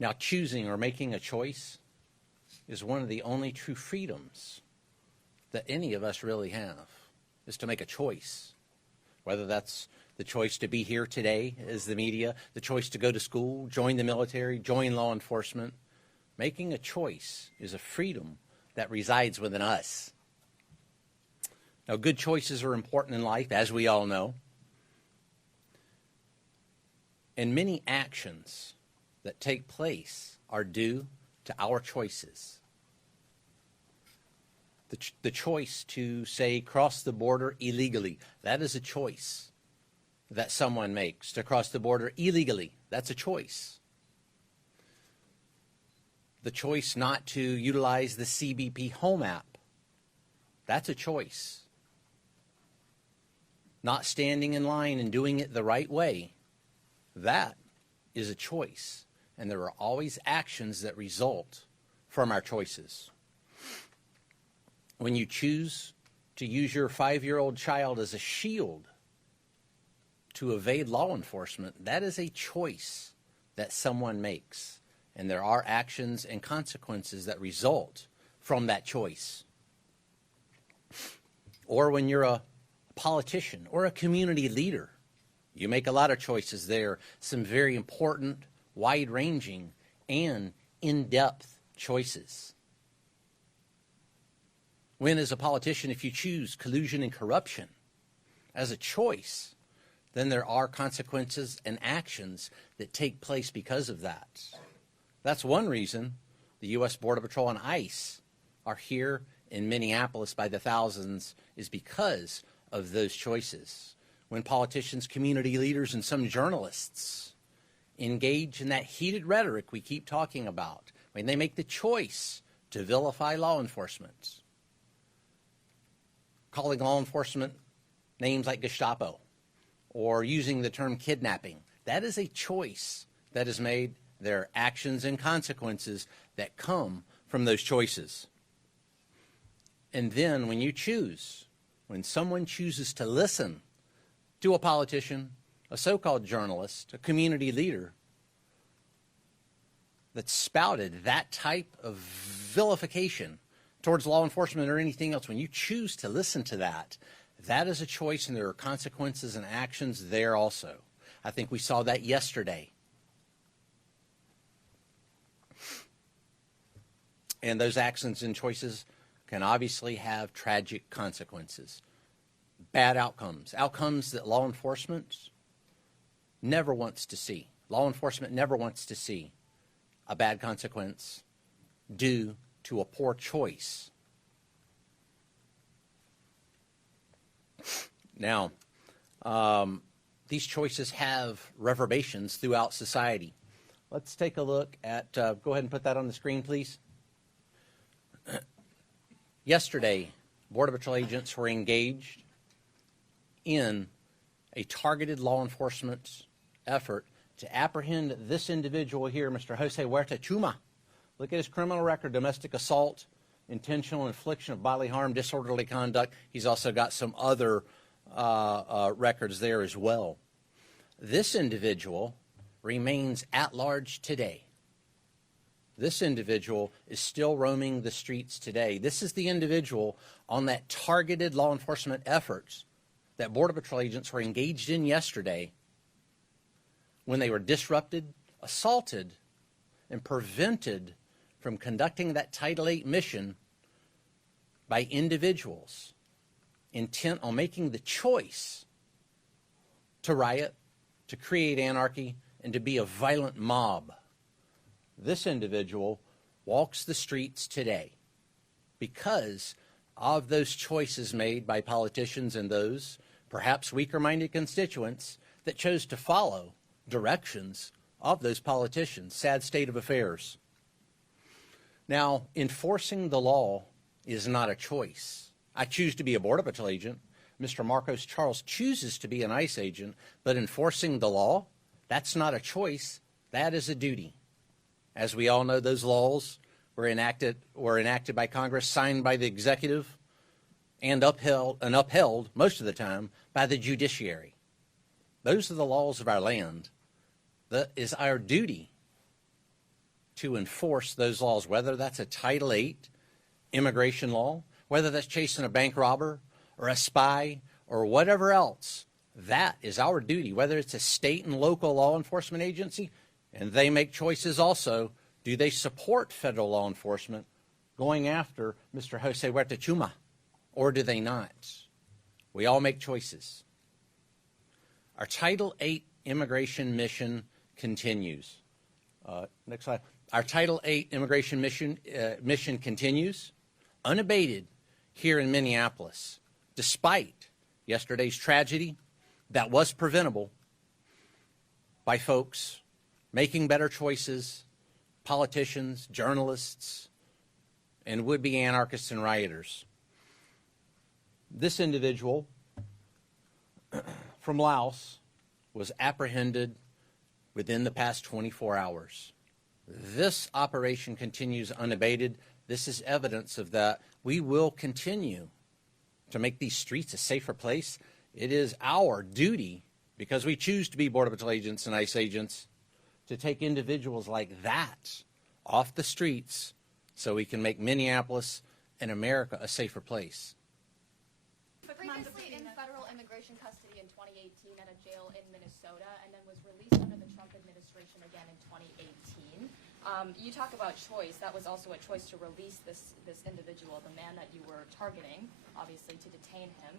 Now, choosing or making a choice is one of the only true freedoms that any of us really have, is to make a choice. Whether that's the choice to be here today as the media, the choice to go to school, join the military, join law enforcement. Making a choice is a freedom that resides within us. Now, good choices are important in life, as we all know. And many actions that take place are due to our choices. The choice to, say, cross the border illegally, that is a choice that someone makes. To cross the border illegally, that's a choice. The choice not to utilize the CBP Home app, that's a choice. Not standing in line and doing it the right way, that is a choice. And there are always actions that result from our choices. When you choose to use your 5-year-old child as a shield to evade law enforcement, that is a choice that someone makes. And there are actions and consequences that result from that choice. Or when you're a politician or a community leader, you make a lot of choices there, some very important, wide-ranging, and in-depth choices. When, as a politician, if you choose collusion and corruption as a choice, then there are consequences and actions that take place because of that. That's one reason the US Border Patrol and ICE are here in Minneapolis by the thousands, is because of those choices. When politicians, community leaders, and some journalists engage in that heated rhetoric we keep talking about, when they make the choice to vilify law enforcement, calling law enforcement names like Gestapo, or using the term kidnapping, that is a choice that is made. There are actions and consequences that come from those choices. And then when you choose, when someone chooses to listen to a politician, a so-called journalist, a community leader that spouted that type of vilification towards law enforcement or anything else, when you choose to listen to that, that is a choice, and there are consequences and actions there also. I think we saw that yesterday. And those actions and choices can obviously have tragic consequences, bad outcomes, outcomes that law enforcement never wants to see. Law enforcement never wants to see a bad consequence due to a poor choice. Now, these choices have reverberations throughout society. Let's take a look at, go ahead and put that on the screen, please. Yesterday, Border Patrol agents were engaged in a targeted law enforcement effort to apprehend this individual here, Mr. Jose Huerta Chuma. Look at his criminal record: domestic assault, intentional infliction of bodily harm, disorderly conduct. He's also got some other records there as well. This individual remains at large today. This individual is still roaming the streets today. This is the individual on that targeted law enforcement efforts that Border Patrol agents were engaged in yesterday when they were disrupted, assaulted, and prevented from conducting that Title VIII mission by individuals intent on making the choice to riot, to create anarchy, and to be a violent mob. This individual walks the streets today because of those choices made by politicians and those perhaps weaker-minded constituents that chose to follow directions of those politicians. Sad state of affairs. Now, enforcing the law is not a choice. I choose to be a Border Patrol agent. Mr. Marcos Charles chooses to be an ICE agent, but enforcing the law, that's not a choice. That is a duty. As we all know, those laws were enacted by Congress, signed by the executive, and upheld most of the time by the judiciary. Those are the laws of our land. That is our duty to enforce those laws, whether that's a Title VIII immigration law, whether that's chasing a bank robber or a spy or whatever else. That is our duty, whether it's a state and local law enforcement agency, and they make choices also. Do they support federal law enforcement going after Mr. Jose Huerta Chuma, or do they not? We all make choices. Our Title VIII immigration mission continues. Next slide. Our Title VIII immigration mission continues unabated here in Minneapolis, despite yesterday's tragedy that was preventable by folks making better choices, politicians, journalists, and would-be anarchists and rioters. This individual from Laos was apprehended within the past 24 hours. This operation continues unabated. This is evidence of that. We will continue to make these streets a safer place. It is our duty, because we choose to be Border Patrol agents and ICE agents, to take individuals like that off the streets so we can make Minneapolis and America a safer place. Previously in federal immigration custody in 2018 at a jail in Minnesota, and then was released under the Trump administration again in 2018. You talk about choice. That was also a choice to release this individual, the man that you were targeting, obviously, to detain him.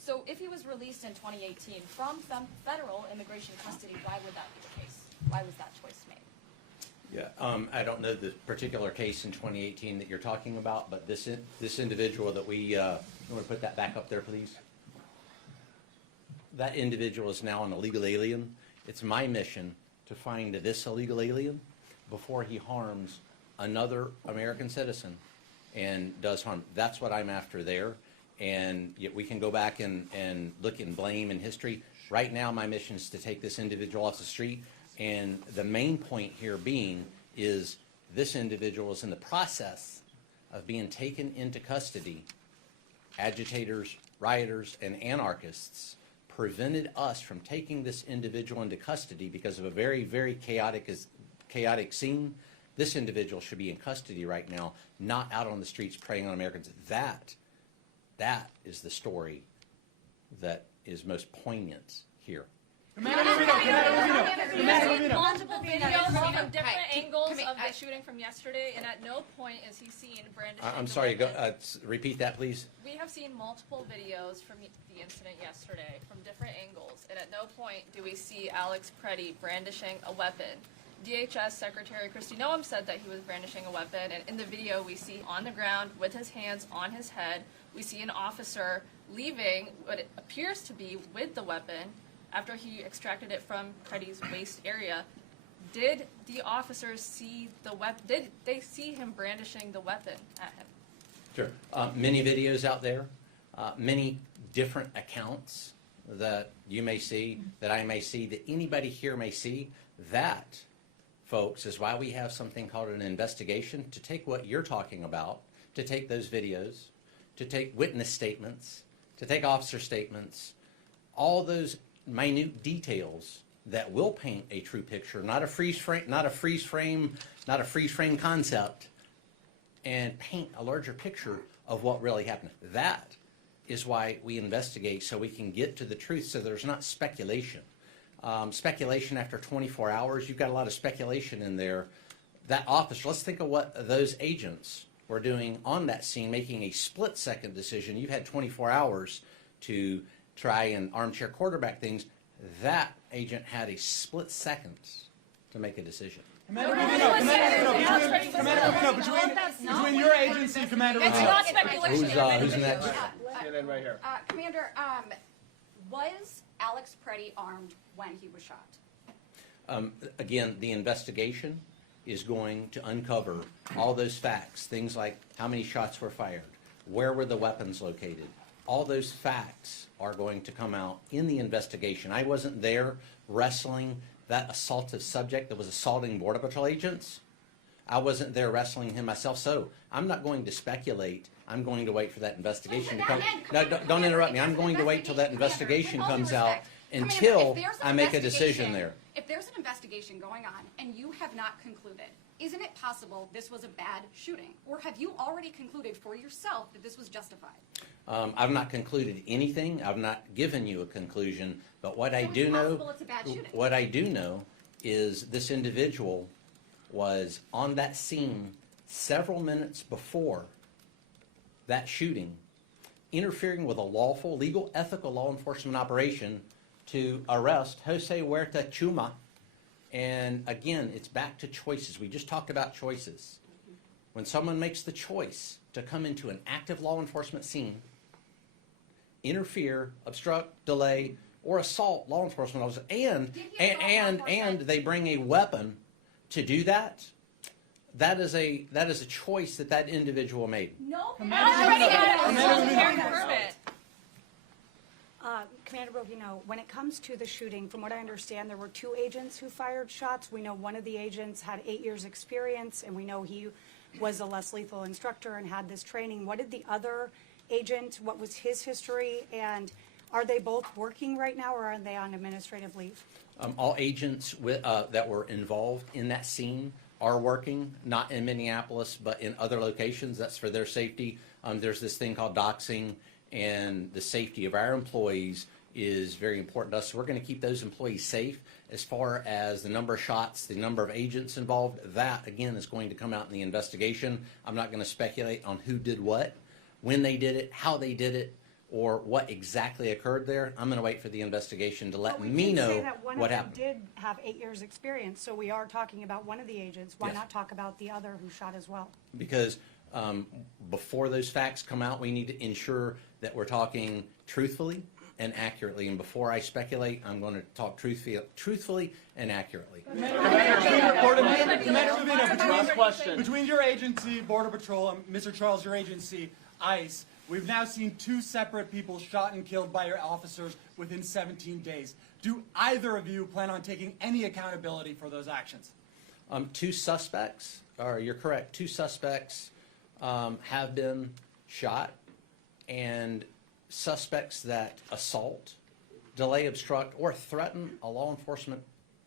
So if he was released in 2018 from federal immigration custody, why would that be the case? Why was that choice made? Yeah, I don't know the particular case in 2018 that you're talking about, but this individual that we, you want to put that back up there, please? That individual is now an illegal alien. It's my mission to find this illegal alien before he harms another American citizen and does harm. That's what I'm after there. And yet we can go back and look and blame in history. Right now, my mission is to take this individual off the street. And the main point here being is this individual is in the process of being taken into custody. Agitators, rioters, and anarchists prevented us from taking this individual into custody because of a very, very chaotic scene. This individual should be in custody right now, not out on the streets preying on Americans. That is the story that is most poignant here. Multiple videos from different angles of the shooting from yesterday, and at no point is he seen brandishing. I'm sorry, repeat that, please. We have seen multiple videos from the incident yesterday from different angles, and at no point do we see Alex Pretti brandishing a weapon. DHS Secretary Kristi Noem said that he was brandishing a weapon, and in the video we see on the ground with his hands on his head, we see an officer leaving what it appears to be with the weapon after he extracted it from Pretti's waist area. Did the officers see the weapon? Did they see him brandishing the weapon at him? Sure. Many videos out there, many different accounts that you may see, that I may see, that anybody here may see. That, folks, is why we have something called an investigation, to take what you're talking about, to take those videos, to take witness statements, to take officer statements, all those minute details that will paint a true picture, not a freeze frame concept, and paint a larger picture of what really happened. That is why we investigate, so we can get to the truth, so there's not speculation. Speculation after 24 hours, you've got a lot of speculation in there. That officer, let's think of what those agents were doing on that scene, making a split-second decision. You've had 24 hours to try and armchair quarterback things. That agent had a split second to make a decision. Commander Bovino, between your agency, Commander It's Bovino. not speculation. Who's next? CNN right here. Commander, was Alex Pretti armed when he was shot? Again, the investigation is going to uncover all those facts, things like how many shots were fired, where were the weapons located. All those facts are going to come out in the investigation. I wasn't there wrestling that assaultive subject that was assaulting Border Patrol agents. I wasn't there wrestling him myself, so I'm not going to speculate. I'm going to wait for that investigation to come. No, don't interrupt me. I'm going to wait till that investigation comes out until I make a decision there. If there's an investigation going on and you have not concluded, isn't it possible this was a bad shooting? Or have you already concluded for yourself that this was justified? I've not concluded anything. I've not given you a conclusion. But what I So do it's know, possible it's a bad shooting. what I do know is this individual was on that scene several minutes before that shooting, interfering with a lawful, legal, ethical law enforcement operation to arrest Jose Huerta Chuma. And again, it's back to choices. We just talked about choices. When someone makes the choice to come into an active law enforcement scene, interfere, obstruct, delay, or assault law enforcement officers, and they bring a weapon to do that, that is a choice that individual made. No, Commander Bovino, when it comes to the shooting, from what I understand, there were 2 agents who fired shots. We know one of the agents had 8 years experience, and we know he was a less lethal instructor and had this training. What did the other agent, what was his history, and are they both working right now, or are they on administrative leave? All agents that were involved in that scene are working, not in Minneapolis, but in other locations. That's for their safety. There's this thing called doxing, and the safety of our employees is very important to us. So we're going to keep those employees safe. As far as the number of shots, the number of agents involved, that, again, is going to come out in the investigation. I'm not going to speculate on who did what, when they did it, how they did it, or what exactly occurred there. I'm going to wait for the investigation to let me know what happened. Say that one of them did have 8 years experience, so we are talking about one of the agents. Why Yes. not talk about the other who shot as well? Because before those facts come out, we need to ensure that we're talking truthfully and accurately. And before I speculate, I'm going to talk truthfully and accurately. Between your agency, Border Patrol, and Mr. Charles, your agency, ICE, we've now seen 2 separate people shot and killed by your officers within 17 days. Do either of you plan on taking any accountability for those actions? 2 suspects, or you're correct, 2 suspects have been shot, and suspects that assault, delay, obstruct, or threaten a law enforcement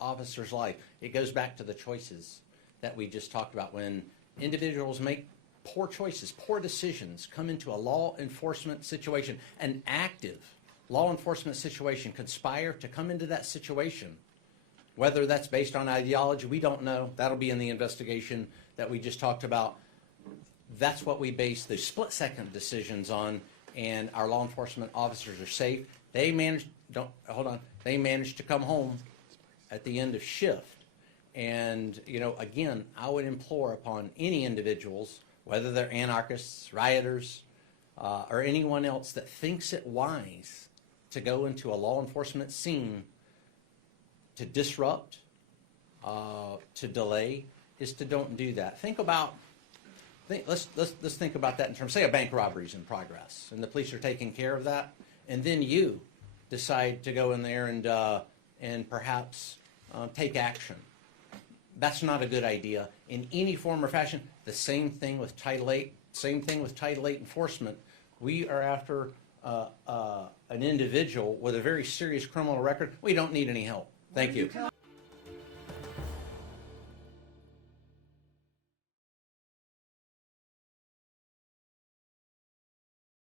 officer's life. It goes back to the choices that we just talked about. When individuals make poor choices, poor decisions, come into a law enforcement situation, an active law enforcement situation, conspire to come into that situation. Whether that's based on ideology, we don't know. That'll be in the investigation that we just talked about. That's what we base the split-second decisions on, and our law enforcement officers are safe. They managed to come home at the end of shift. And, again, I would implore upon any individuals, whether they're anarchists, rioters, or anyone else that thinks it wise to go into a law enforcement scene to disrupt, to delay, is to don't do that. Let's think about that in terms, say a bank robbery is in progress, and the police are taking care of that, and then you decide to go in there and perhaps take action. That's not a good idea in any form or fashion. The same thing with Title VIII. Same thing with Title VIII enforcement. We are after an individual with a very serious criminal record. We don't need any help. Thank you.